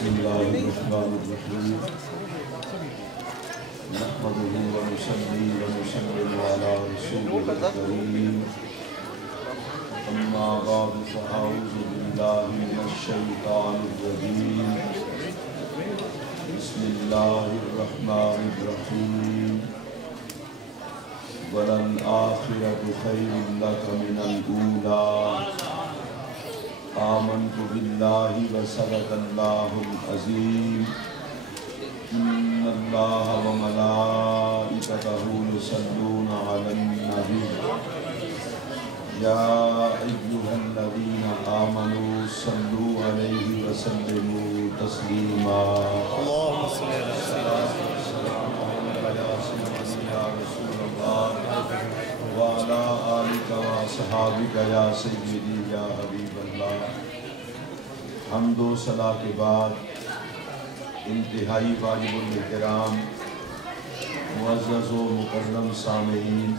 بسم الله الرحمن الرحيم نحمده ونصلي ونسلم على رسوله الكريم أما بعد فأعوذ بالله من الشيطان الرجيم بسم الله الرحمن الرحيم وللآخرة خير لك من الأولى آمنت بالله وصدق الله العظيم إن الله وملائكته يصلون على النبي يا أيها الذين آمنوا صلوا عليه وسلموا تسليما اللهم صل على يا رسول الله وعلى آلك وصحابك يا سيدي يا حبيب اللہ. حمد و ثنا کے بعد انتہائی واجب الاحترام معزز و مکرم سامعین،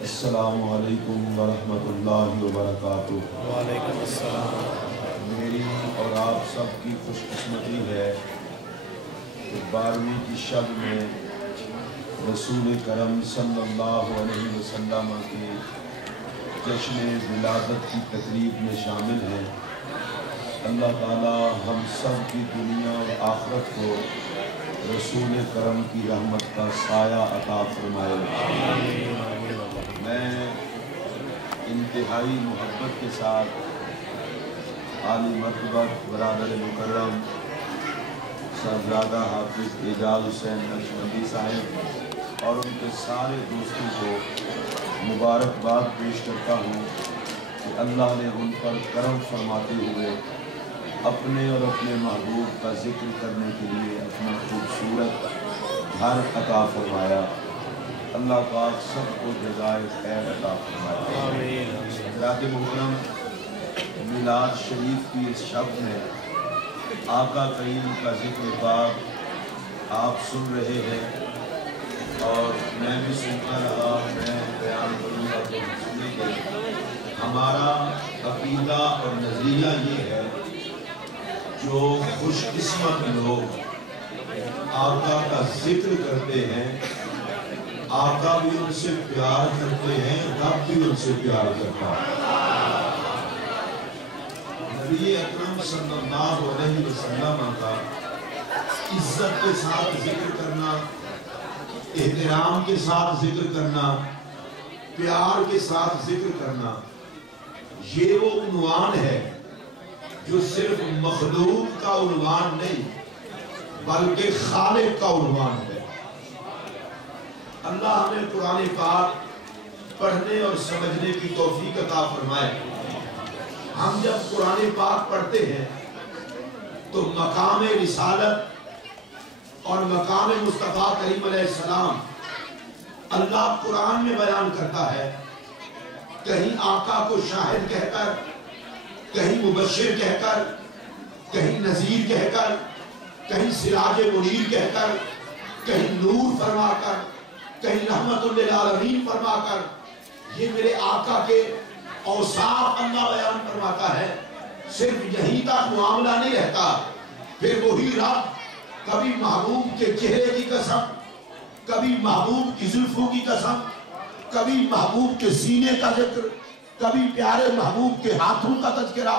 السلام علیکم ورحمۃ اللہ وبرکاتہ. وعلیکم السلام. میری اور آپ سب کی خوش قسمتی ہے کہ 12ویں کی شب میں رسول کرم صلی اللہ علیہ وسلم کے جشن ولادت کی تقریب میں شامل ہیں. اللہ تعالی ہم سب کی دنیا اور آخرت کو رسول کرم کی رحمت کا سایہ عطا فرمائے. میں انتہائی محبت کے ساتھ عالی مرتبہ برادر مکرم صاحبزادہ حافظ اعجاز حسین نقشبندی صاحب اور ان کے سارے دوستوں کو مبارکباد پیش کرتا ہوں کہ اللہ نے ان پر کرم فرماتے ہوئے اپنے اور اپنے محبوب کا ذکر کرنے کے لیے اپنا خوبصورت گھر عطا فرمایا. اللہ پاک سب کو جزائے خیر عطا فرمایا. حضرات محترم، میلاد شریف کی اس شب میں آقا کریم کا ذکر پاک آپ سن رہے ہیں اور میں بھی سنتا رہا. میں بیان کروں گا تو سنیں گے. ہمارا عقیدہ اور نظریہ یہ ہے جو خوش قسمت لوگ آقا کا ذکر کرتے ہیں آقا بھی ان سے پیار کرتے ہیں، رب بھی ان سے پیار کرتا ہے. نبی اکرم صلی اللہ علیہ وسلم کا عزت کے ساتھ ذکر کرنا، احترام کے ساتھ ذکر کرنا، پیار کے ساتھ ذکر کرنا، یہ وہ عنوان ہے جو صرف مخلوق کا عنوان نہیں بلکہ خالق کا عنوان ہے. اللہ ہمیں قرآن پاک پڑھنے اور سمجھنے کی توفیق عطا فرمائے. ہم جب قرآن پاک پڑھتے ہیں تو مقام رسالت اور مقام مصطفیٰ کریم علیہ السلام اللہ قرآن میں بیان کرتا ہے. کہیں آقا کو شاہد کہہ کر، کہیں مبشر کہہ کر، کہیں نذیر کہہ کر، کہیں سراج منیر کہہ کر، کہیں نور فرما کر، کہیں رحمت للعالمین فرما کر. یہ میرے آقا کے اوصاف اللہ بیان فرماتا ہے. صرف یہی تک معاملہ نہیں رہتا، پھر وہی رب کبھی محبوب کے چہرے کی قسم، کبھی محبوب کی زلفوں کی قسم، کبھی محبوب کے سینے کا ذکر، کبھی پیارے محبوب کے ہاتھوں کا تذکرہ،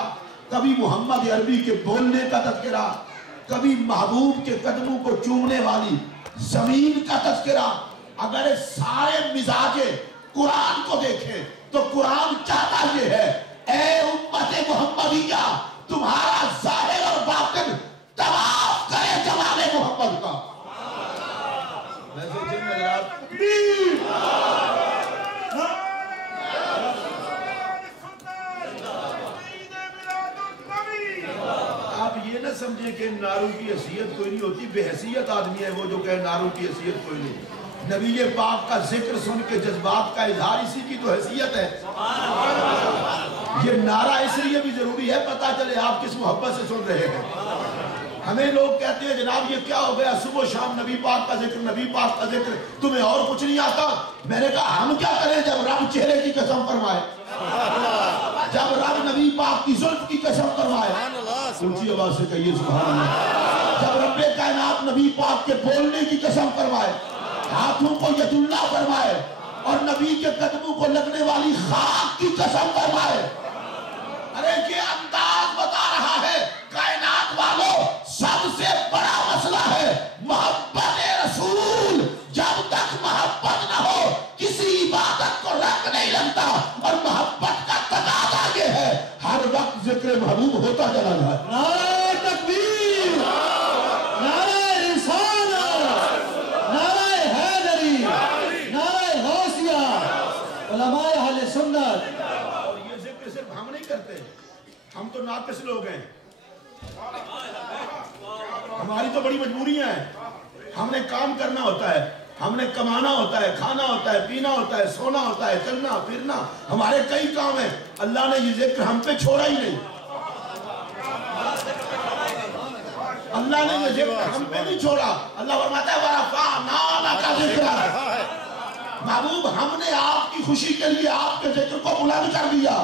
کبھی محمد عربی کے بولنے کا تذکرہ، کبھی محبوب کے قدموں کو چومنے والی زمین کا تذکرہ. اگر سارے مزاجے قرآن کو دیکھیں تو قرآن چاہتا یہ ہے اے امت محمدیہ تمہارا ظاہر اور باطن طواف کرے جمال محمد کا. آپ یہ نہ سمجھیں کہ نارو کی حیثیت کوئی نہیں ہوتی. بے حیثیت آدمی ہے وہ جو کہے نارو کی حیثیت کوئی نہیں. نبی پاک کا ذکر سن کے جذبات کا اظہار اسی کی تو حیثیت ہے. یہ نعرہ اس لیے بھی ضروری ہے پتہ چلے آپ کس محبت سے سن رہے ہیں. ہمیں لوگ کہتے ہیں جناب یہ کیا ہو گیا صبح و شام نبی پاک کا ذکر، نبی پاک کا ذکر، تمہیں اور کچھ نہیں آتا. میں نے کہا ہم کیا کریں جب رب چہرے کی قسم فرمائے، جب رب نبی پاک کی زلف کی قسم فرمائے، اونچی آواز سے کہیے سبحان اللہ۔ جب رب کائنات نبی پاک کے بولنے کی قسم فرمائے، ہاتھوں کو ید اللہ فرمائے اور نبی کے قدموں کو لگنے والی خاک کی قسم فرمائے، ارے یہ انداز بتا رہا ہے کائنات والوں سب سے بڑا مسئلہ ہے محبت رسول۔ جب تک محبت نہ ہو کسی عبادت کو رنگ نہیں لگتا، اور محبت کا تقاضا یہ ہے ہر وقت ذکر محبوب ہوتا چلا جائے۔ نعرہ تکبیر، نعرہ رسالت، نعرہ حیدری، نعرہ غوثیہ، علماء اہل سنت۔ اور یہ ذکر صرف ہم نہیں کرتے، ہم تو ناقص لوگ ہیں، ہماری تو بڑی مجبوریاں ہیں، ہم نے کام کرنا ہوتا ہے، ہم نے کمانا ہوتا ہے، کھانا ہوتا ہے، پینا ہوتا ہے، سونا ہوتا ہے، چلنا پھرنا، ہمارے کئی کام ہیں۔ اللہ نے یہ ذکر ہم پہ چھوڑا ہی نہیں، اللہ نے یہ ذکر ہم پہ نہیں چھوڑا۔ اللہ فرماتا ہے وَرَفَعْنَا لَكَ ذِكْرَكَ، محبوب ہم نے آپ کی خوشی کے لیے آپ کے ذکر کو بلند کر دیا۔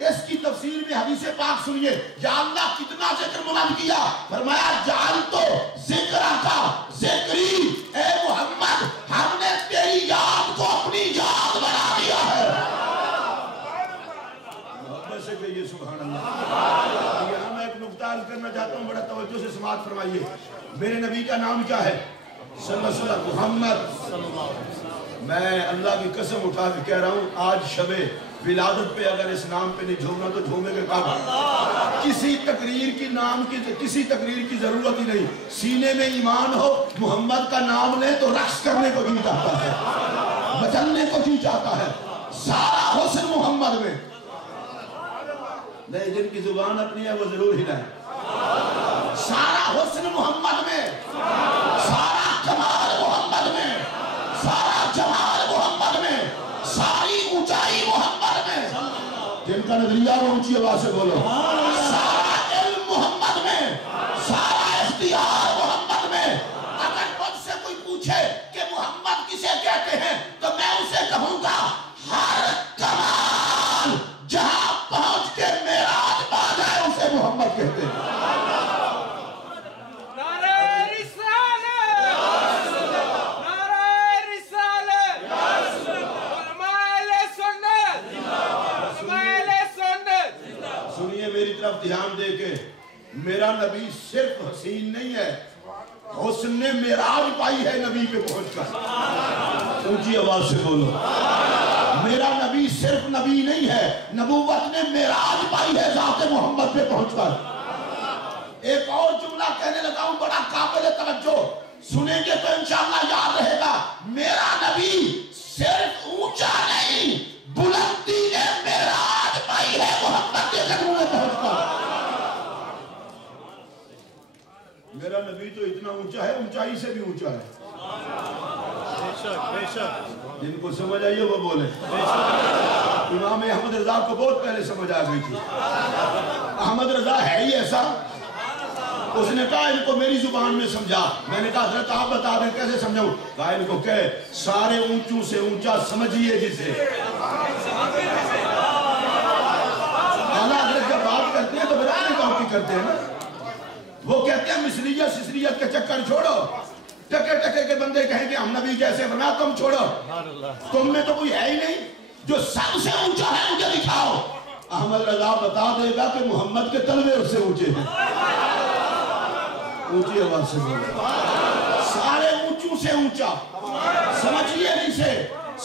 اس کی تفسیر میں حدیث پاک سنیے، یا اللہ کتنا ذکر بلند کیا، فرمایا جعلتو ذکرکا ذکری، اے محمد ہم نے تیری یاد کو اپنی یاد بنا دیا ہے۔ محبت سے کہیے سبحان اللہ۔ یہاں میں ایک نقطہ عرض کرنا چاہتا ہوں، بڑا توجہ سے سماعت فرمائیے۔ میرے نبی کا نام کیا ہے؟ صلی اللہ علیہ وسلم، محمد۔ میں اللہ کی قسم اٹھا کے کہہ رہا ہوں، آج شب ولادت پہ اگر اس نام پہ نہیں جھومنا تو جھومے گے کب؟ کسی تقریر کی ضرورت ہی نہیں، سینے میں ایمان ہو، محمد کا نام لے تو رقص کرنے کو جی چاہتا ہے، بچلنے کو جی چاہتا ہے، سارا حسن محمد میں۔ نہیں، جن کی زبان اپنی ہے وہ ضرور ہلائیں۔ سارا حسن محمد میں، سارا کمال محمد میں، سارا جمال محمد میں، ساری اونچائی محمد میں۔ جن کا نظریہ وہ اونچی آواز سے بولو۔ سارا علم محمد میں، سارا اختیار محمد میں۔ اگر مجھ سے کوئی پوچھے کہ محمد کسے کہتے ہیں تو میں اسے کہوں گا ہر کمال جہاں پہنچ کے معراج پا جائے اسے محمد کہتے ہیں۔ میری طرف دھیان دے کے، میرا نبی صرف حسین نہیں ہے، حسن نے معراج پائی ہے نبی پہ پہنچ کر۔ اونچی آواز سے بولو۔ میرا نبی صرف نبی نہیں ہے، نبوت نے معراج پائی ہے ذات محمد پہ پہنچ کر۔ ایک اور جملہ کہنے لگا ہوں بڑا قابل توجہ، سنیں گے تو انشاءاللہ یاد رہے گا۔ میرا نبی صرف اونچا نہیں، بلندی نے معراج پائی ہے محمد کے قدموں میں پہنچ کر۔ میرا نبی تو اتنا اونچا ہے، اونچائی سے بھی اونچا ہے۔ بے شک۔ جن کو سمجھ آئیے وہ بولے۔ امام احمد رضا کو بہت پہلے سمجھ آ گئی تھی۔ احمد رضا ہے ہی ایسا، اس نے کہا ان کو میری زبان میں سمجھا۔ میں نے کہا حضرت آپ بتا دیں کیسے سمجھاؤں؟ کہا ان کو کہ سارے اونچوں سے اونچا سمجھیے جسے۔ اعلیٰ حضرت جب بات کرتے ہیں تو پھر اپنی بات کی کرتے ہیں نا۔ وہ کہتے ہیں مثلیت سسریت کے چکر چھوڑو، ٹکے ٹکے کے بندے کہیں کہ ہم نبی جیسے بنا، تم چھوڑو، تم میں تو کوئی ہے ہی نہیں، جو سب سے اونچا ہے مجھے دکھاؤ۔ احمد رضا بتا دے گا کہ محمد کے تلوے اس سے اونچے ہیں۔ اونچی آواز سے بولو۔ سارے اونچوں سے اونچا سمجھیے جسے،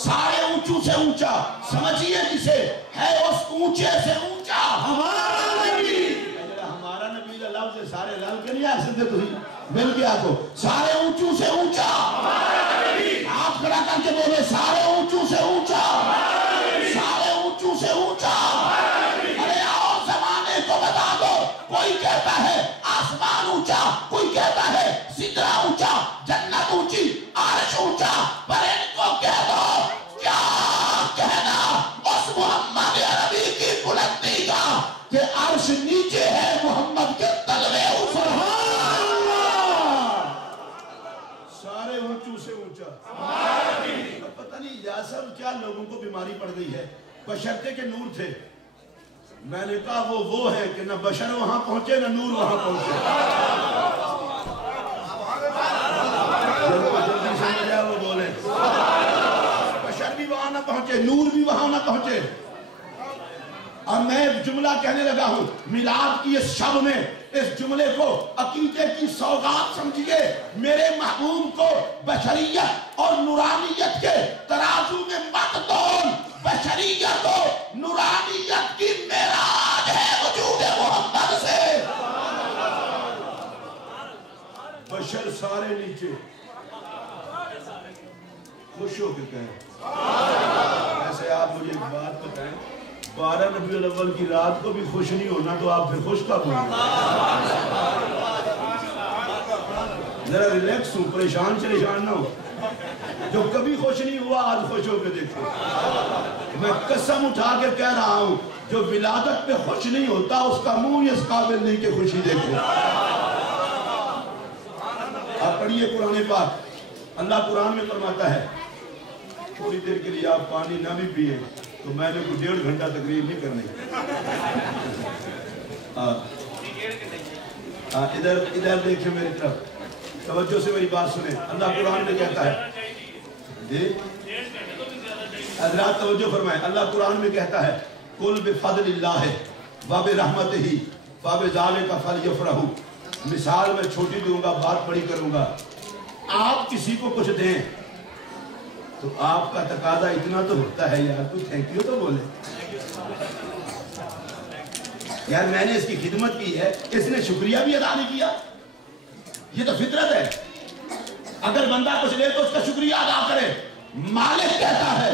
سارے اونچوں سے اونچا سمجھیے جسے، ہے اس اونچے سے اونچا ہمارا نبی۔ ہمارا نبی کا لفظ ہے، سارے لال کے نہیں آ سکتے تھی، مل کے آکو۔ سارے اونچوں سے اونچا ہاتھ کھڑا کر کے بولے، سارے اونچوں سے اونچا، سارے اونچوں سے اونچا۔ ارے آؤ زمانے کو بتا دو، کوئی کہتا ہے آسمان اونچا، کوئی کہتا ہے سدرہ اونچا، جنت اونچی، عرش اونچا، پر ان کو کہہ دو کیا کہنا اس محمد عربی کی بلندی کا کہ عرش نیچے ہے محمد کے تلوے اوپر۔ سارے اونچوں سے اونچا۔ پتہ نہیں یا سب کیا لوگوں کو بیماری پڑ گئی ہے، بشرطے کے نور تھے، میں نے کہا وہ ہے کہ نہ بشر وہاں پہنچے نہ نور وہاں پہنچے. جلدی سے مل جائے وہ بولے. بشر بھی وہاں نہ پہنچے, نور بھی وہاں نہ پہنچے. اور میں ایک جملہ کہنے لگا ہوں میلاد کی اس شب میں, اس جملے کو عقیدے کی سوغات سمجھیے. میرے محبوب کو بشریت اور نورانیت کے ترازو میں مت تول. بشریت و نورانیت کی معراج ہے وجود محمد سے. بشر سارے نیچے, خوش ہو کے کہیں. ایسے آپ مجھے ایک بات بتائیں, 12 ربیع الاول کی رات کو بھی خوش نہیں ہونا تو آپ پھر خوش کب ہونا؟ ذرا ریلیکس ہوں, پریشان نہ ہو. جو کبھی خوش نہیں ہوا آج خوش ہو کے دیکھو. میں قسم اٹھا کے کہہ رہا ہوں جو ولادت پہ خوش نہیں ہوتا اس کا منہ اس قابل نہیں کہ خوشی دیکھو. آپ پڑھیے قرآن پاک. اللہ قرآن میں فرماتا ہے تھوڑی دیر کے لیے آپ پانی نہ بھی پیئے تو میں نے کوئی 1.5 گھنٹہ تقریر نہیں کرنی. ادھر دیکھیں میری طرف, توجہ سے میری بات سنیں. اللہ قرآن میں کہتا ہے, حضرات توجہ فرمائیں. اللہ قرآن میں کہتا ہے قُلْ بِفَضْلِ اللَّهِ وَبِرَحْمَتِهِ فَبِذَلِكَ فَلْيَفْرَحُوا. مثال میں چھوٹی دوں گا, بات بڑی کروں گا. آپ کسی کو کچھ دیں تو آپ کا تقاضا اتنا تو ہوتا ہے یار تو تھینک یو تو بولے. یار میں نے اس کی خدمت کی ہے, اس نے شکریہ بھی ادا نہیں کیا. یہ تو فطرت ہے. اگر بندہ کچھ لے تو اس کا شکریہ ادا کرے. مالک کہتا ہے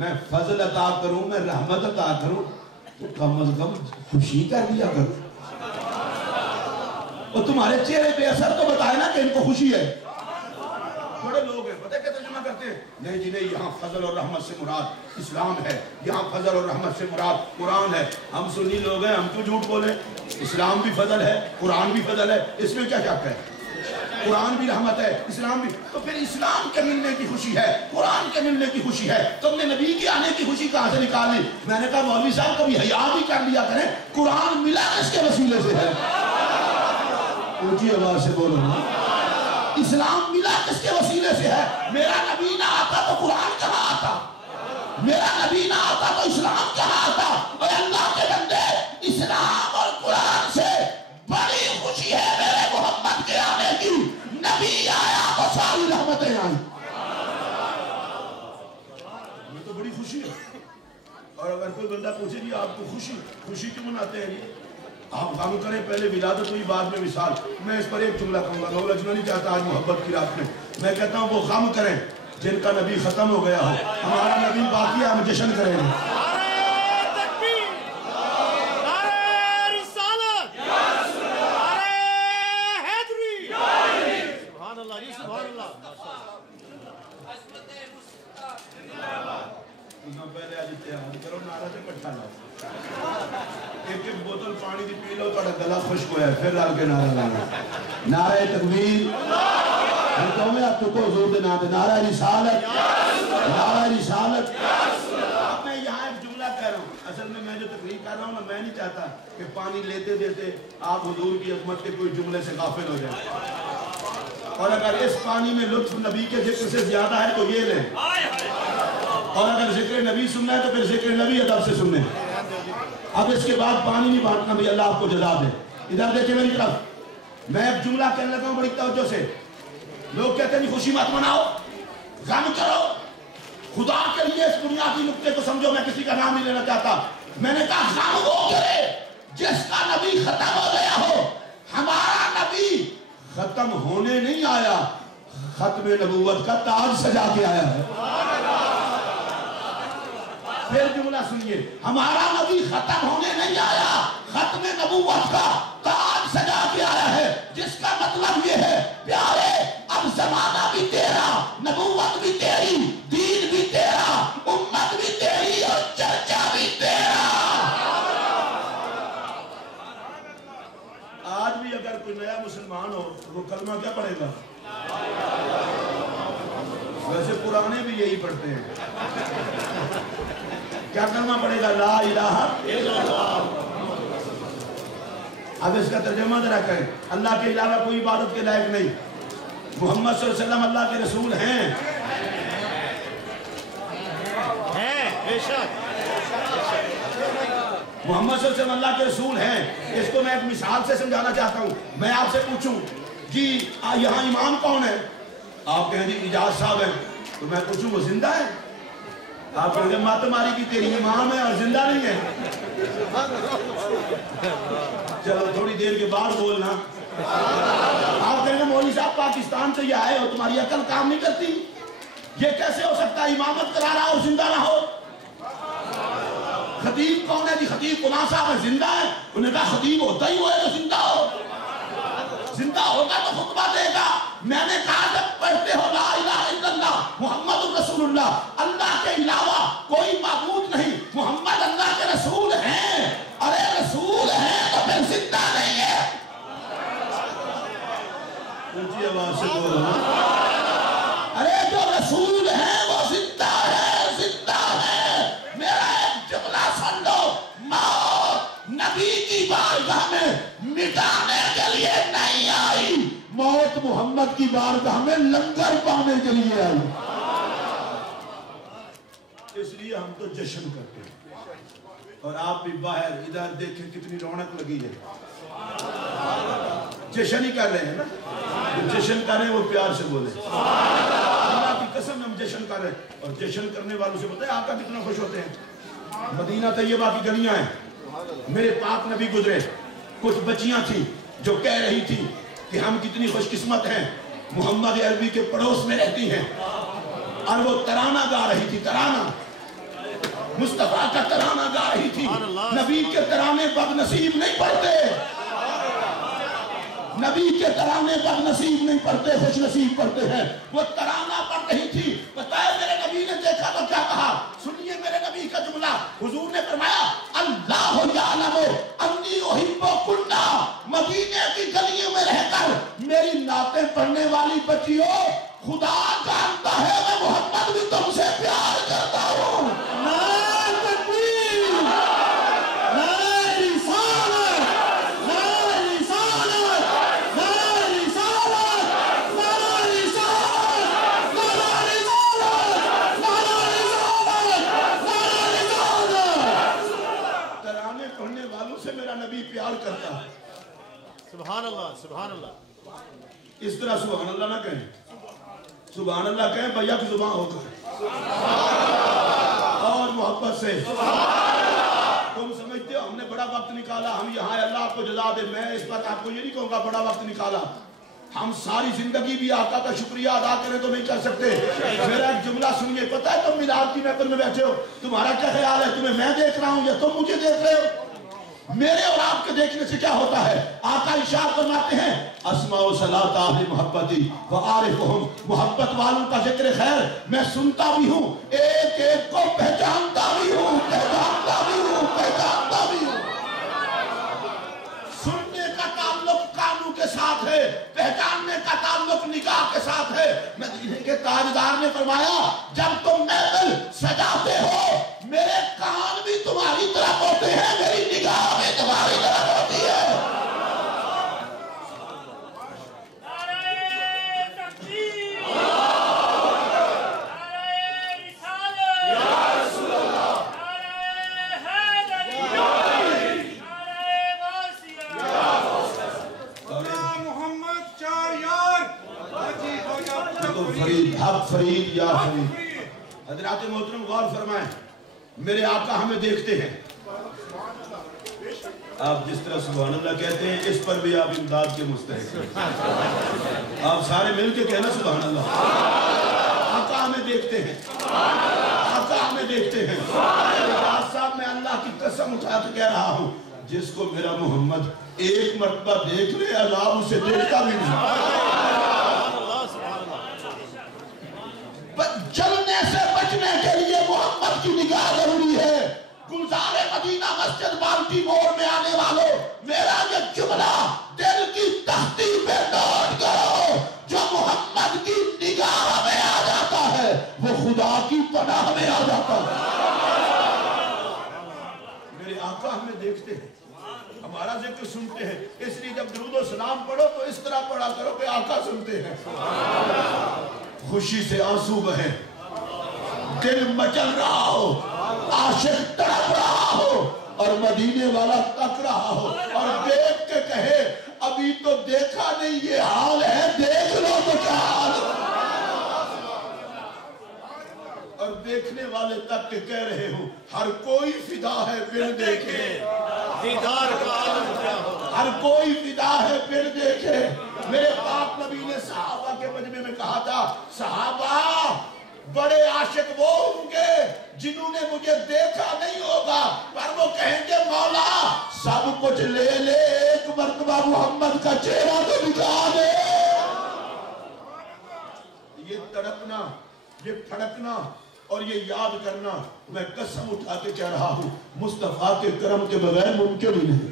میں فضل عطا کروں, میں رحمت عطا کروں تو کم از کم خوشی کر دیا کروں. اور تمہارے چہرے پہ اثر تو بتائے نا کہ ان کو خوشی ہے. بڑے لوگ ہیں پتہ کیا ترجمہ کرتے ہیں, نہیں جی نہیں, یہاں فضل اور رحمت سے مراد اسلام ہے, یہاں فضل اور رحمت سے مراد قرآن ہے. ہم سنی لوگ ہیں, ہم کیوں جھوٹ بولیں؟ اسلام بھی فضل ہے, قرآن بھی فضل ہے, اس میں کیا شک ہے؟ قرآن بھی رحمت ہے, اسلام بھی. تو پھر اسلام کے ملنے کی خوشی ہے, قرآن کے ملنے کی خوشی ہے, تم نے نبی کے آنے کی خوشی کہاں سے نکال لی؟ میں نے کہا مولوی صاحب کبھی حیا بھی کر لیا کریں. قرآن ملا اس کے وسیلے سے ہے. اونچی آواز سے بولو نا. اسلام ملا کس کے وسیلے سے ہے؟ میرا نبی نہ آتا تو قرآن کہاں آتا؟ میرا نبی نہ آتا تو اسلام کہاں آتا؟ اور اللہ کے بندے, اسلام اور قرآن سے بڑی خوشی ہے میرے محمد کے آنے کی. نبی آیا تو ساری رحمتیں آئیں. یہ تو بڑی خوشی ہے. اور اگر کوئی بندہ پوچھے جی آپ کو خوشی کیوں مناتے ہیں؟ آپ غم کریں, پہلے ولادت ہوئی بعد میں وصال. میں اس پر ایک جملہ کہوں گا, میں لجنا نہیں چاہتا آج محبت کی رات میں. میں کہتا ہوں وہ غم کریں جن کا نبی ختم ہو گیا ہو. ہمارا نبی باقی ہے, ہم جشن کریں گے. نعرہ تکبیر, نعرہ رسالت, نعرہ حیدری. سبحان اللہ جی, سبحان اللہ. پہلے آج اتحاد کرو, نعرہ سے کٹھا لاؤ. ایک بوتل پانی دی پی لو, تو گلا خشک ہوا ہے, پھر ڈال کے نعرہ لانا. نعرہ تکبیر, ہم میں آپ کو حضور دے نام دے. نعرہ رسالت, نعرہ رسالت. اب میں یہاں ایک جملہ کہہ رہا ہوں. اصل میں جو تقریر کر رہا ہوں میں نہیں چاہتا کہ پانی لیتے دیتے آپ حضور کی عظمت کے کوئی جملے سے غافل ہو جائیں. اور اگر اس پانی میں لطف نبی کے ذکر سے زیادہ ہے تو یہ لیں. اور اگر ذکر نبی سننا ہے تو پھر ذکر نبی ادب سے سنیں. اب اس کے بعد پانی نہیں بانٹنا, بھی اللہ آپ کو جزا دے. ادھر دیکھیں میری طرف. میں ایک جملہ کہنے لگا ہوں بڑی توجہ سے. لوگ کہتے ہیں خوشی مت مناؤ, غم کرو. خدا کے لیے اس بنیادی نقطے کو سمجھو. میں کسی کا نام نہیں لینا چاہتا. میں نے کہا غم وہ کرے جس کا نبی ختم ہو گیا ہو. ہمارا نبی ختم ہونے نہیں آیا, ختم نبوت کا تاج سجا کے آیا ہے. پھر جملہ سنیے, ہمارا نبی ختم ہونے نہیں آیا, ختم نبوت کا تاج سجا کے آیا ہے. جس کا مطلب یہ ہے پیارے اب زمانہ بھی تیرا, نبوت بھی تیری, دین بھی تیرا, امت بھی تیری اور چرچا بھی تیرا. آج بھی اگر کوئی نیا مسلمان ہو تو وہ کلمہ کیا پڑھے گا؟ ویسے پرانے بھی یہی پڑھتے ہیں. کیا کلمہ پڑھے گا؟ لا الہ الا اللہ اب اس کا ترجمہ ذرا کریں. اللہ کے علاوہ کوئی عبادت کے لائق نہیں. محمد صلی اللہ علیہ وسلم اللہ کے رسول ہیں. بے شک. محمد صلی اللہ علیہ وسلم اللہ کے رسول ہیں. اس کو میں ایک مثال سے سمجھانا چاہتا ہوں. میں آپ سے پوچھوں جی یہاں امام کون ہے؟ آپ کہیں جی اجاز صاحب ہیں. تو میں پوچھوں وہ زندہ ہے؟ آپ کہیں گے ماں تمہاری کی تیری امام ہے اور زندہ نہیں ہے. چلو تھوڑی دیر کے بعد بولنا. آپ کہیں گے مولوی صاحب پاکستان سے یہ آئے ہو, تمہاری عقل کام نہیں کرتی؟ یہ کیسے ہو سکتا ہے امامت کرا رہا ہو زندہ نہ ہو؟ خطیب کون ہے جی؟ خطیب قناع صاحب ہے, زندہ ہے؟ انہوں نے کہا خطیب ہوتا ہی وہ ہے جو زندہ ہو. زندہ ہوگا تو خطبہ دے گا. میں نے کہا جب پڑھتے ہو لا الہ الا اللہ محمد رسول اللہ, اللہ کے علاوہ کوئی معبود نہیں, محمد اللہ کے رسول ہیں. ارے رسول ہیں تو پھر زندہ نہیں ہے. اونچی آواز سے بولنا. ارے جو رسول ہیں وہ زندہ ہے, زندہ ہے. میرا ایک جملہ سن لو, موت نبی کی بارگاہ میں مٹانے کے لیے نہیں آئی, موت محمد کی بارگاہ میں لنگر پانے کے لیے آئی. اس لیے ہم تو جشن کرتے ہیں. اور آپ بھی باہر ادھر دیکھیں کتنی رونق لگی ہے. جشن ہی کر رہے ہیں نا. جو جشن کر رہے ہیں وہ پیار سے بولے. اللہ کی قسم ہم جشن کر رہے ہیں. اور جشن کرنے والوں سے پتہ ہے آقا کتنا خوش ہوتے ہیں. مدینہ طیبہ کی گلیاں ہیں, میرے پاک نبی گزرے, کچھ بچیاں تھیں جو کہہ رہی تھی کہ ہم کتنی خوش قسمت ہیں, محمد عربی کے پڑوس میں رہتی ہیں. اور وہ ترانہ گا رہی تھی, ترانہ مصطفیٰ کا ترانہ گا رہی تھی. نبی کے ترانے بد نصیب نہیں پڑھتے, نبی کے ترانے بد نصیب نہیں پڑھتے, خوش نصیب پڑھتے ہیں. وہ ترانہ پڑھ رہی تھی. بتائے میرے نبی نے دیکھا تو کیا کہا؟ سنیے میرے نبی کا جملہ. حضور نے فرمایا اللہ یعلم انی احبکن, مدینے کی گلیوں میں رہ کر میری نعتیں پڑھنے والی بچیوں, خدا جانتا ہے میں محمد بھی تم سے پیار کرتا ہوں. نعرہ تکبیر, نعرہ رسالت, نعرہ رسالت, نعرہ رسالت, نعرہ رسالت, نعرہ رسالت, نعرہ رسالت, نعرہ رسالت. ترانے پڑھنے والوں سے میرا نبی پیار کرتا ہے. سبحان اللہ, سبحان اللہ. اس طرح سبحان اللہ نہ کہیں, سبحان اللہ کہیں بیک زبان ہو کر اور محبت سے. تم سمجھتے ہو ہم نے بڑا وقت نکالا, ہم یہاں اللہ آپ کو جزا دے. میں اس بات آپ کو یہ نہیں کہوں گا بڑا وقت نکالا. ہم ساری زندگی بھی آقا کا شکریہ ادا کریں تو نہیں کر سکتے. میرا ایک جملہ سنیے. پتہ ہے تم میلاد کی محفل میں بیٹھے ہو, تمہارا کیا خیال ہے؟ تمہیں میں دیکھ رہا ہوں یا تم مجھے دیکھ رہے ہو؟ میرے اور آپ کے دیکھنے سے کیا ہوتا ہے؟ آقا ارشاد فرماتے ہیں اسمع و صلاۃ اہل محبتی وعارفہم, محبت والوں کا ذکر خیر میں سنتا بھی ہوں, ایک ایک کو پہچانتا بھی ہوں, پہچانتا بھی ہوں, پہچانتا بھی ہوں. سننے کا تعلق کانوں کے ساتھ ہے, پہچاننے کا تعلق نگاہ کے ساتھ ہے. مدینے کے تاجدار نے فرمایا جب تم محفل سجاتے ہو میرے کان بھی تمہاری طرف ہوتے ہیں, میری نگاہ بھی تمہاری طرف ہوتی ہے. نعرہ تکبیر, نعرہ رسالت, یا رسول اللہ, نعرہ حیدری, نعرہ غوثیہ, محمد چار یار فرید حق فرید یا فرید. حضرات محترم غور فرمائیں, میرے آقا ہمیں دیکھتے ہیں. آپ جس طرح سبحان اللہ کہتے ہیں اس پر بھی آپ امداد کے مستحق ہیں. آپ سارے مل کے کہنا سبحان اللہ. آقا ہمیں دیکھتے ہیں, آقا ہمیں دیکھتے ہیں. آج صاحب میں اللہ کی قسم اٹھا کے کہہ رہا ہوں, جس کو میرا محمد ایک مرتبہ دیکھ لے اللہ اسے دیکھتا بھی نہیں. جلنے سے بچنے کے لیے محمد کی نگاہ ضروری ہے. گلزار مدینہ مسجد بالٹی مور میں آنے والوں, میرا یہ جملہ دل کی تختی پہ نوٹ کرو, جو محمد کی نگاہ میں آ جاتا ہے وہ خدا کی پناہ میں آ جاتا ہے. میرے آقا ہمیں دیکھتے ہیں, ہمارا ذکر سنتے ہیں. کلام پڑھو تو اس طرح پڑھا کرو کہ آقا سنتے ہیں. خوشی سے آنسو بہیں, دل مچل رہا ہو, عاشق تڑپ رہا ہو اور مدینے والا تک رہا ہو اور دیکھ کے کہے ابھی تو دیکھا نہیں یہ حال ہے, دیکھ لو تو کیا حال ہے. اور دیکھنے والے تک کے کہہ رہے ہوں ہر کوئی فدا ہے بن دیکھے, دیدار کا عالم کیا ہوگا. ہر کوئی فدا ہے بن دیکھے. میرے پاک نبی نے صحابہ کے مجمع میں کہا تھا صحابہ بڑے عاشق وہ ہوں گے جنہوں نے مجھے دیکھا نہیں ہوگا پر وہ کہیں گے مولا سب کچھ لے لے ایک مرتبہ محمد کا چہرہ تو دکھا دے. یہ تڑپنا, یہ پھڑکنا اور یہ یاد کرنا میں قسم اٹھا کے کہہ رہا ہوں مصطفیٰ کے کرم کے بغیر ممکن ہی نہیں.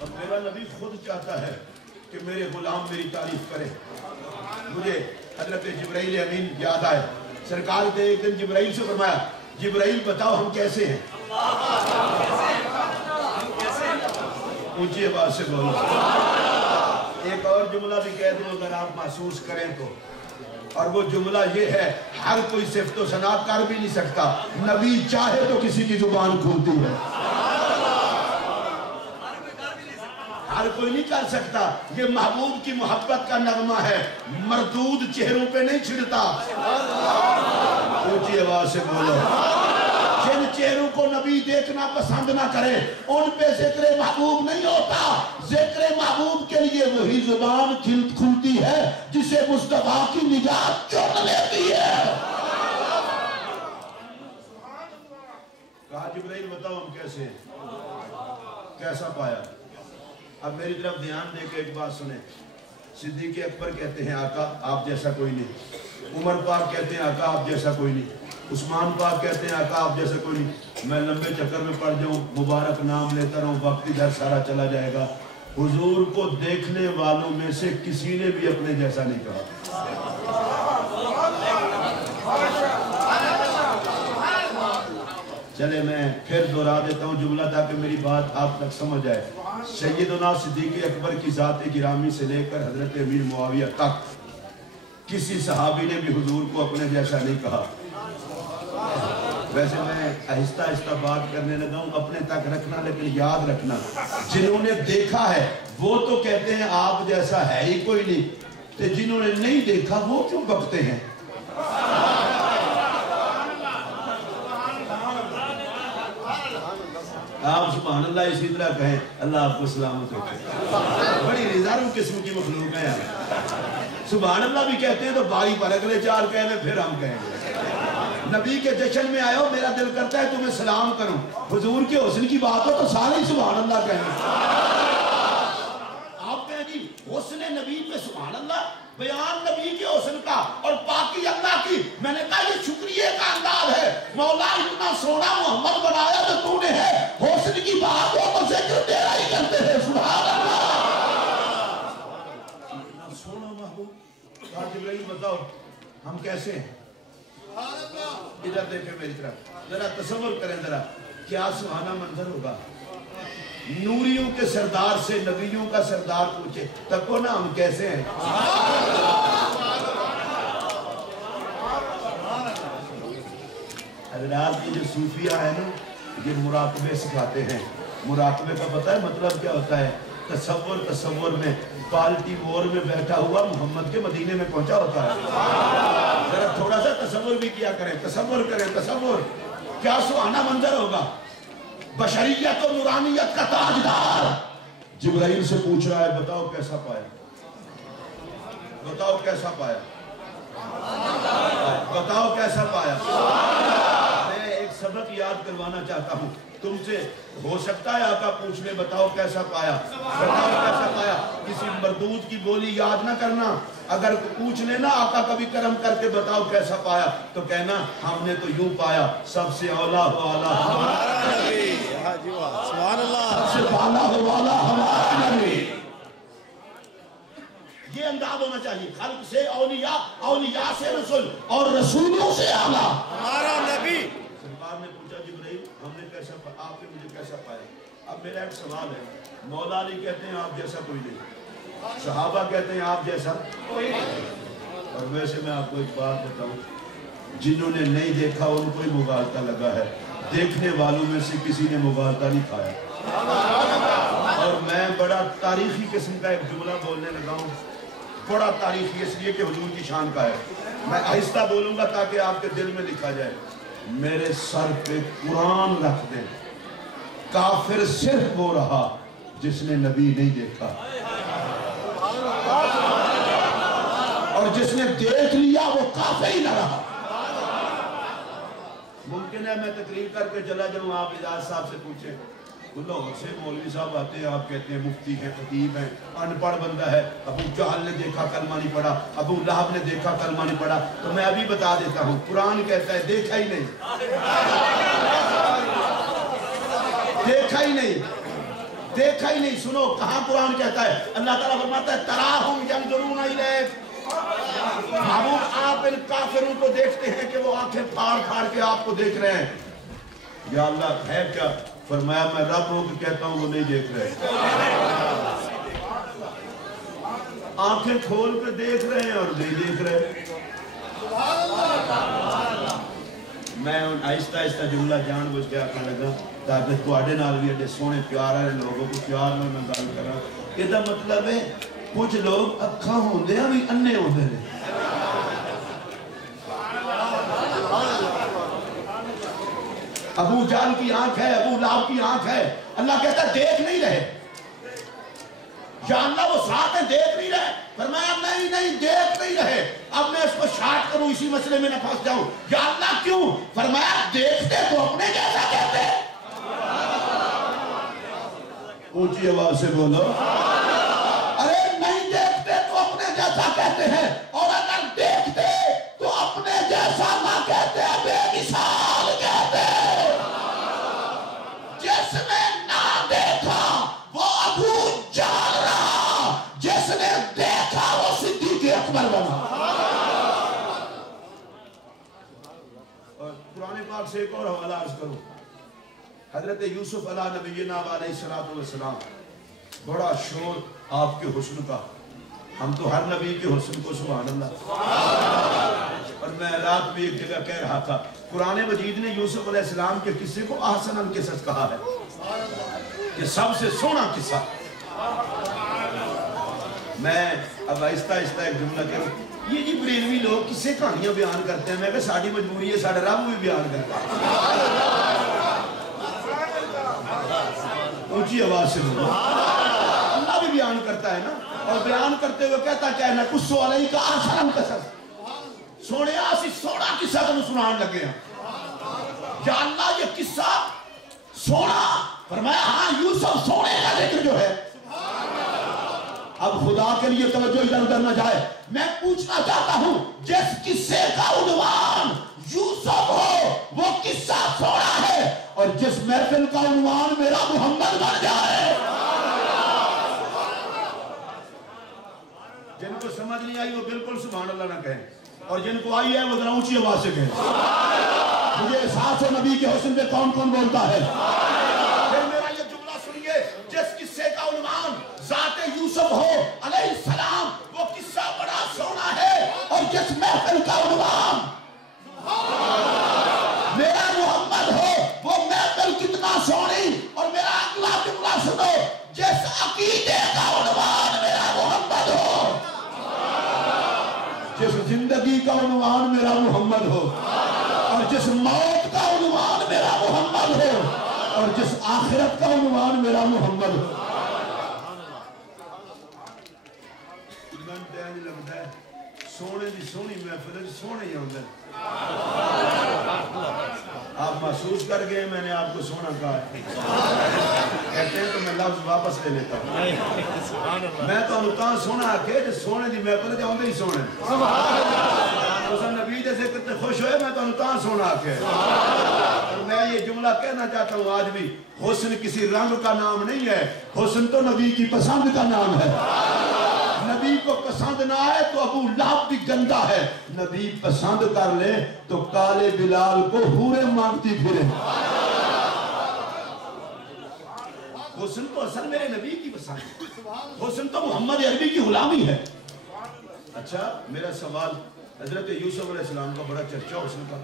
اور میرا نبی خود چاہتا ہے کہ میرے غلام میری تعریف کرے. مجھے حضرت جبرائیل امین یاد آئے. سرکار نے ایک دن جبرائیل سے فرمایا جبرائیل بتاؤ ہم کیسے ہیں. اونچی آواز سے بولو. ایک اور جملہ بھی کہہ دوں اگر آپ محسوس کریں تو, اور وہ جملہ یہ ہے ہر کوئی صفت و ثنا کر بھی نہیں سکتا, نبی چاہے تو کسی کی زبان کھلتی ہے. ہر کوئی نہیں کر سکتا. یہ محبوب کی محبت کا نغمہ ہے, مردود چہروں پہ نہیں چھڑتا. اونچی آواز سے بولو. جن چہروں کو نبی دیکھنا پسند نہ کرے ان پہ ذکر محبوب نہیں ہوتا. ذکر محبوب کے لیے وہی زبان کھلتی ہے جسے مصطفیٰ کی نجات چن لیتی ہے. کہا جبرائیل بتاؤ ہم کیسے ہیں, کیسا پایا. اب میری طرف دھیان دے کے ایک بات سنیں. صدیق اکبر کہتے ہیں آقا آپ جیسا کوئی نہیں. عمر پاک کہتے ہیں آقا آپ جیسا کوئی نہیں. عثمان پاک کہتے ہیں آقا آپ جیسا کوئی نہیں. میں لمبے چکر میں پڑ جاؤں, مبارک نام لیتا رہوں, وقت ادھر سارا چلا جائے گا. حضور کو دیکھنے والوں میں سے کسی نے بھی اپنے جیسا نہیں کہا. چلے میں پھر دہرا دیتا ہوں جملہ تاکہ میری بات آپ تک سمجھ آئے. سیدنا صدیق اکبر کی ذات گرامی سے لے کر حضرت امیر معاویہ تک کسی صحابی نے بھی حضور کو اپنے جیسا نہیں کہا. ویسے میں آہستہ آہستہ بات کرنے لگا ہوں, اپنے تک رکھنا لیکن یاد رکھنا جنہوں نے دیکھا ہے وہ تو کہتے ہیں آپ جیسا ہے ہی کوئی نہیں, تو جنہوں نے نہیں دیکھا وہ کیوں بکتے ہیں. آپ سبحان اللہ اسی طرح کہیں اللہ آپ کو سلامت ہوتے. بڑی ریزاروں قسم کی مخلوق ہیں آپ. سبحان اللہ بھی کہتے ہیں تو باری پر اگلے چار کہنے پھر ہم کہیں گے. نبی کے جشن میں آئے ہو میرا دل کرتا ہے تمہیں سلام کروں. حضور کے حسن کی بات ہو تو سارے ہی سبحان اللہ کہیں گے. آپ کہیں جی حسن نبی پہ سبحان اللہ, بیان نبی کے حسن کا اور پاکی اللہ کی. میں نے کہا یہ شکریہ کا انداز ہے. مولا اتنا سونا محمد بنایا تو تو نے ہے, حسن کی بات ہو تو ذکر تیرا ہی کرتے ہیں. سبحان اللہ. سونا محبوب. کہا جبرائیل بتاؤ ہم کیسے ہیں. ادھر دیکھیں میری طرف, ذرا تصور کریں ذرا کیا سبحانہ منظر ہوگا. نوریوں کے سردار سے نبیوں کا سردار پوچھے تکو نا ہم کیسے ہیں. حضرات یہ جو صوفیہ ہیں نا یہ مراقبے سکھاتے ہیں. مراقبے کا پتہ ہے مطلب کیا ہوتا ہے. تصور میں بالٹی مور میں بیٹھا ہوا محمد کے مدینے میں پہنچا ہوتا ہے. ذرا تھوڑا سا تصور بھی کیا کریں, تصور کریں. تصور کیا سبحانہ منظر ہوگا. بشریت و نورانیت کا تاجدار جبرائیل سے پوچھ رہا ہے بتاؤ کیسا پایا, بتاؤ کیسا پایا, بتاؤ کیسا پایا. میں ایک سبق یاد کروانا چاہتا ہوں تم سے. ہو سکتا ہے آقا پوچھ لے بتاؤ کیسا پایا, بتاؤ کیسا پایا. کسی مردود کی بولی یاد نہ کرنا. اگر پوچھ لینا آقا کبھی کرم کر کے بتاؤ کیسا پایا تو کہنا ہم نے تو یوں پایا سب سے اولا ہو والا ہمارا نبی. سبحان اللہ. سب سے بالا ہو والا ہمارا نبی. یہ انداز ہونا چاہیے. خلق سے اولیاء, اولیاء سے رسول اور رسولوں سے اعلیٰ ہمارا نبی. سرکار نے پوچھا جبرائیل ہم نے کیسا پایا, آپ نے مجھے کیسا پایا. اب میرا ایک سوال ہے. مولا علی کہتے ہیں آپ جیسا کوئی نہیں. صحابہ کہتے ہیں آپ جیسا. اور ویسے میں آپ کو ایک بات بتاؤں, جنہوں نے نہیں دیکھا ان کو ہی مغالطہ لگا ہے, دیکھنے والوں میں سے کسی نے مغالطہ نہیں کھایا. اور میں بڑا تاریخی قسم کا ایک جملہ بولنے لگا ہوں, بڑا تاریخی اس لیے کہ حضور کی شان کا ہے. میں آہستہ بولوں گا تاکہ آپ کے دل میں لکھا جائے. میرے سر پہ قرآن رکھ دیں, کافر صرف وہ رہا جس نے نبی نہیں دیکھا, اور جس نے دیکھ لیا وہ کافر ہی نہ رہا. ممکن ہے میں تقریر کر کے چلا جاؤں, آپ اجاز صاحب سے پوچھیں, لاہور سے مولوی صاحب آتے ہیں, آپ کہتے ہیں مفتی ہیں, خطیب ہیں, ان پڑھ بندہ ہے, ابو جہل نے دیکھا کلمہ نہیں پڑھا, ابو لہب نے دیکھا کلمہ نہیں پڑھا. تو میں ابھی بتا دیتا ہوں, قرآن کہتا ہے دیکھا ہی نہیں, دیکھا ہی نہیں, دیکھا ہی نہیں. سنو کہاں قرآن کہتا ہے, اللہ تعالیٰ فرماتا ہے تراہم ینظرون الیک. محبوب آپ ان کافروں کو دیکھتے ہیں کہ وہ آنکھیں پھاڑ پھاڑ کے آپ کو دیکھ رہے ہیں. یا اللہ ہے کیا؟ فرمایا میں رب ہوں کہ کہتا ہوں وہ نہیں دیکھ رہے, آنکھیں کھول کے دیکھ رہے ہیں اور نہیں دیکھ رہے. میں آہستہ آہستہ جملہ جان بوجھ کے آنے لگا تاکہ تواڈے نال بھی ایڈے سونے پیار والے لوگوں کو پیار میں گل کراں. یہ مطلب ہے کچھ لوگ اکھاں ہوندے ہیں بھی انے ہوندے نے. ابو جہل کی آنکھ ہے, ابو لہب کی آنکھ ہے, اللہ کہتا ہے دیکھ نہیں رہے. یا اللہ وہ ساتھ ہیں دیکھ نہیں رہے. فرمایا نہیں دیکھ نہیں رہے. اب میں اس کو شارٹ کروں, اسی مسئلے میں نہ پھنس جاؤں. یا اللہ کیوں؟ فرمایا دیکھتے تو اپنے جیسا کہتے. اونچی آواز سے بولو, ارے نہیں دیکھتے تو اپنے جیسا کہتے ہیں, اور اگر دیکھتے تو اپنے جیسا نہ کہتے, بے مثال کہتے. جس نے نہ دیکھا وہ ابو جہل رہا, جس نے دیکھا وہ صدیق اکبر بنا. اور قرآن پاک سے ایک اور حوالہ عرض کروں. حضرت یوسف علیہ نبینا علیہ السلام, بڑا شور آپ کے حسن کا. ہم تو ہر نبی کے حسن کو سبحان اللہ. اور میں رات میں ایک جگہ کہہ رہا تھا, قرآن مجید نے یوسف علیہ السلام کے قصے کو احسن القصص کہا ہے, کہ سب سے سونا قصہ. میں اب آہستہ آہستہ ایک جملہ کروں. یہ جی بریلوی لوگ قصے کہانیاں بیان کرتے ہیں, میں کہ ساڑی مجبوری ہے, ساڑھا رب بھی بیان کرتا ہے. اونچی آواز سے بولو, اللہ بھی بیان کرتا ہے نا, اور بیان کرتے ہوئے کہتا کیا ہے, نقص علیک احسن القصص. سونے آسی سونا قصہ تم سنان لگے ہیں. یا اللہ یہ قصہ سونا. فرمایا ہاں یوسف سونے کا ذکر جو ہے. اب خدا کے لیے توجہ ادھر ادھر نہ جائے, میں پوچھنا چاہتا ہوں جس قصے کا عنوان یوسف ہو وہ قصہ سونا ہے, اور جس محفل کا عنوان میرا محمد بن جائے. جن کو سمجھ نہیں آئی وہ بالکل سبحان اللہ نہ کہیں, اور جن کو آئی ہے وہ ذرا اونچی آواز سے کہیں. مجھے احساس ہے نبی کے حسن پہ کون کون بولتا ہے. پھر میرا یہ جملہ سنیے, جس قصے کا عنوان ذات یوسف ہو علیہ السلام وہ قصہ بڑا سونا ہے, اور جس محفل کا عنوان میرا محمد ہو وہ محفل کتنا سونی. اور میرا اگلا جملہ سنو, جس عقیدے کا عنوان میرا محمد ہو, جس زندگی کا عنوان میرا محمد ہو, اور جس موت کا عنوان میرا محمد ہو, اور جس آخرت کا عنوان میرا محمد ہو. لگتا ہے سونے دی سونی محفل سونے ہی ہوندے. آپ محسوس کر گئے میں نے آپ کو سونا کہا ہے. کہتے ہیں تو میں لفظ واپس لے لیتا ہوں. میں تو انہوں سونا آکے جو سونے دی محفل جو ہوندے ہی سونے. نبی جیسے کتنے خوش ہوئے میں تو انہوں سونا آکے. اور میں یہ جملہ کہنا چاہتا ہوں آج بھی, حسن کسی رنگ کا نام نہیں ہے, حسن تو نبی کی پسند کا نام ہے. نبی کو پسند نہ آئے تو ابو لہب بھی گندا ہے, نبی پسند کر لے تو کالے بلال کو حوریں مانگتی پھرے. حسن تو اصل میرے نبی کی پسند پسند. حسن تو محمد عربی کی غلامی ہے. اچھا میرا سوال, حضرت یوسف علیہ السلام کا بڑا چرچا حسن کا,